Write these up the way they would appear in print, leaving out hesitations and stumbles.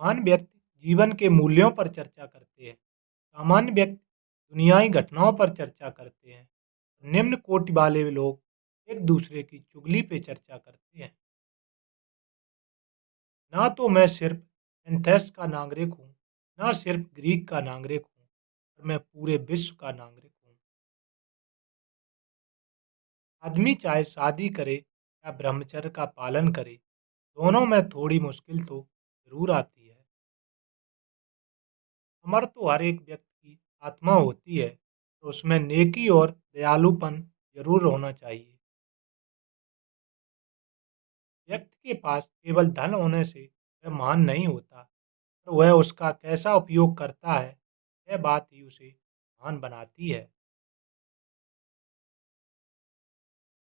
महान व्यक्ति जीवन के मूल्यों पर चर्चा करते हैं। सामान्य व्यक्ति दुनियाई घटनाओं पर चर्चा करते हैं। निम्न कोटि वाले लोग एक दूसरे की चुगली पे चर्चा करते हैं। ना तो मैं सिर्फ एथेंस का नागरिक हूँ, ना सिर्फ ग्रीक का नागरिक हूँ, और मैं पूरे विश्व का नागरिक हूँ। आदमी चाहे शादी करे या ब्रह्मचर्य का पालन करे, दोनों में थोड़ी मुश्किल तो जरूर आती है। अमर तो हर एक व्यक्ति की आत्मा होती है, तो उसमें नेकी और दयालुपन जरूर होना चाहिए। व्यक्ति के पास केवल धन होने से वह महान नहीं होता, पर वह उसका कैसा उपयोग करता है, यह बात ही उसे महान बनाती है।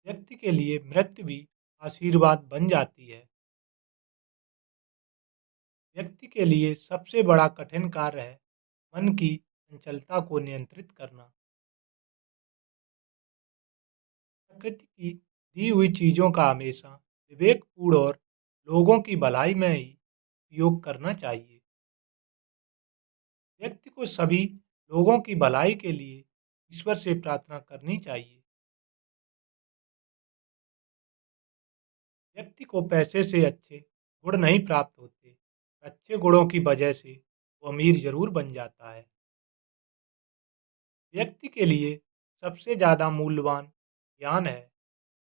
व्यक्ति के लिए मृत्यु भी आशीर्वाद बन जाती है। व्यक्ति के लिए सबसे बड़ा कठिन कार्य है मन की चंचलता को नियंत्रित करना। प्रकृति की दी हुई चीजों का हमेशा विवेकपूर्ण और लोगों की भलाई में ही उपयोग करना चाहिए। व्यक्ति को सभी लोगों की भलाई के लिए ईश्वर से प्रार्थना करनी चाहिए। व्यक्ति को पैसे से अच्छे गुण नहीं प्राप्त होते, अच्छे गुणों की वजह से वो अमीर जरूर बन जाता है। व्यक्ति के लिए सबसे ज्यादा मूल्यवान ज्ञान है,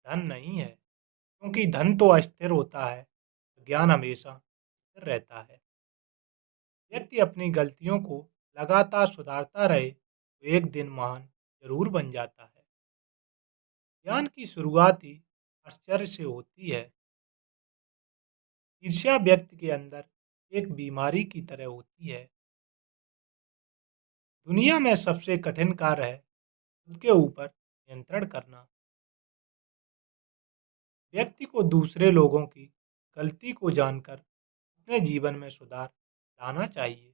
धन नहीं है, क्योंकि धन तो अस्थिर होता है, ज्ञान हमेशा स्थिर रहता है। व्यक्ति अपनी गलतियों को लगातार सुधारता रहे तो एक दिन महान जरूर बन जाता है। ज्ञान की शुरुआत ही आश्चर्य से होती है। ईर्ष्या व्यक्ति के अंदर एक बीमारी की तरह होती है। दुनिया में सबसे कठिन कार्य है खुद के ऊपर नियंत्रण करना। व्यक्ति को दूसरे लोगों की गलती को जानकर अपने जीवन में सुधार लाना चाहिए।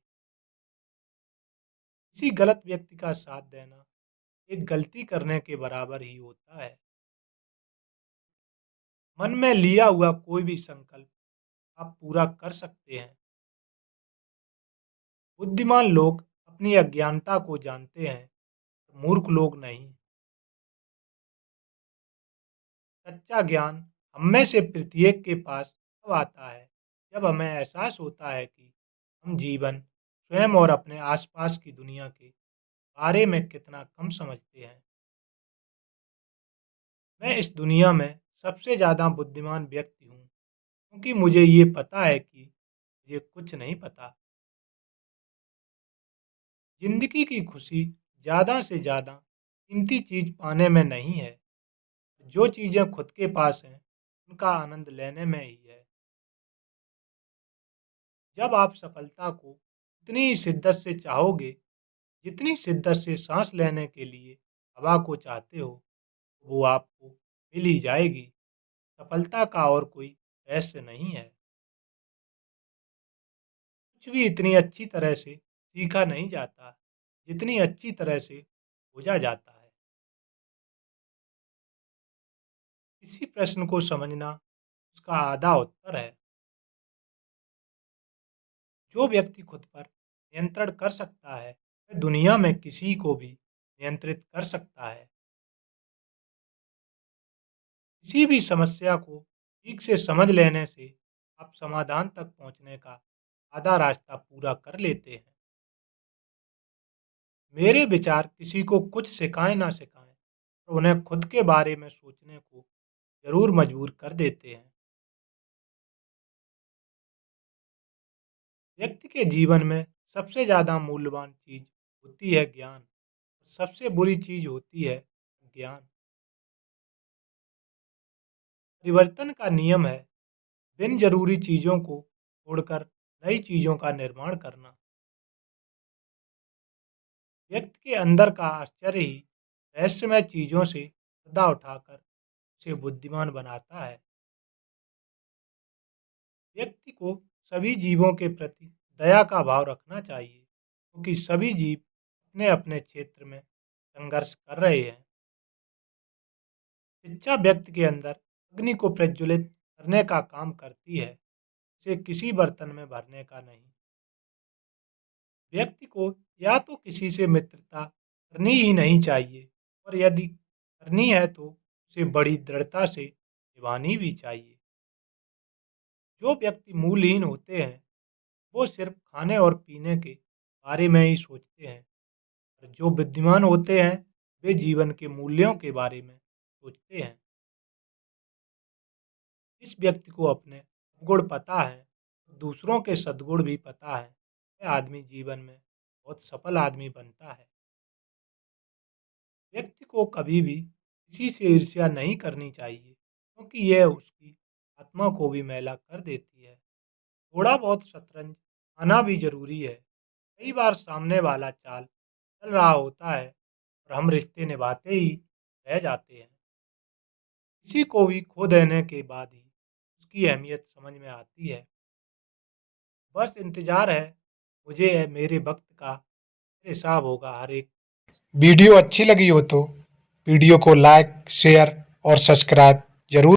किसी गलत व्यक्ति का साथ देना एक गलती करने के बराबर ही होता है। मन में लिया हुआ कोई भी संकल्प आप पूरा कर सकते हैं। बुद्धिमान लोग अपनी अज्ञानता को जानते हैं, मूर्ख लोग नहीं। सच्चा ज्ञान हम में से प्रत्येक के पास तब आता है जब हमें एहसास होता है कि हम जीवन, स्वयं और अपने आसपास की दुनिया के बारे में कितना कम समझते हैं। मैं इस दुनिया में सबसे ज़्यादा बुद्धिमान व्यक्ति हूँ, क्योंकि मुझे ये पता है कि मुझे कुछ नहीं पता। जिंदगी की खुशी ज़्यादा से ज़्यादा कीमती चीज़ पाने में नहीं है, जो चीज़ें खुद के पास हैं उनका आनंद लेने में ही है। जब आप सफलता को इतनी ही शिद्दत से चाहोगे जितनी शिद्दत से सांस लेने के लिए हवा को चाहते हो, वो आपको मिल ही जाएगी। सफलता का और कोई रहस्य नहीं है। कुछ भी इतनी अच्छी तरह से सीखा नहीं जाता जितनी अच्छी तरह से खोजा जाता है। किसी प्रश्न को समझना उसका आधा उत्तर है। जो व्यक्ति खुद पर नियंत्रण कर सकता है वह दुनिया में किसी को भी नियंत्रित कर सकता है। किसी भी समस्या को ठीक से समझ लेने से आप समाधान तक पहुंचने का आधा रास्ता पूरा कर लेते हैं। मेरे विचार किसी को कुछ सिखाएं ना सिखाएं, तो उन्हें खुद के बारे में सोचने को जरूर मजबूर कर देते हैं। व्यक्ति के जीवन में सबसे ज्यादा मूल्यवान चीज होती है ज्ञान, और सबसे बुरी चीज होती है ज्ञान। परिवर्तन का नियम है बिन जरूरी चीजों को छोड़कर नई चीजों का निर्माण करना। व्यक्ति के अंदर का आश्चर्य ही रहस्यमय चीजों से पर्दा उठाकर उसे बुद्धिमान बनाता है। व्यक्ति को सभी जीवों के प्रति दया का भाव रखना चाहिए, क्योंकि सभी जीव अपने अपने क्षेत्र में संघर्ष कर रहे हैं। शिक्षा व्यक्ति के अंदर अग्नि को प्रज्वलित करने का काम करती है। उसे किसी बर्तन में भरने का नहीं। व्यक्ति को या तो किसी से मित्रता करनी ही नहीं चाहिए और यदि करनी है तो उसे बड़ी दृढ़ता से निभानी भी चाहिए। जो व्यक्ति मूल्यहीन होते हैं वो सिर्फ खाने और पीने के बारे में ही सोचते हैं और जो बुद्धिमान होते हैं वे जीवन के मूल्यों के बारे में सोचते हैं। जिस व्यक्ति को अपने अवगुण पता है, दूसरों के सद्गुण भी पता है, वह आदमी जीवन में बहुत सफल आदमी बनता है। व्यक्ति को कभी भी किसी से ईर्ष्या नहीं करनी चाहिए क्योंकि यह उसकी आत्मा को भी मैला कर देती है। थोड़ा बहुत शतरंज आना भी जरूरी है। कई बार सामने वाला चाल चल रहा होता है और हम रिश्ते निभाते ही रह जाते हैं। किसी को भी खो देने के बाद ही उसकी अहमियत समझ में आती है। बस इंतजार है मुझे मेरे वक्त का हिसाब होगा हर एक। वीडियो अच्छी लगी हो तो वीडियो को लाइक, शेयर और सब्सक्राइब जरूर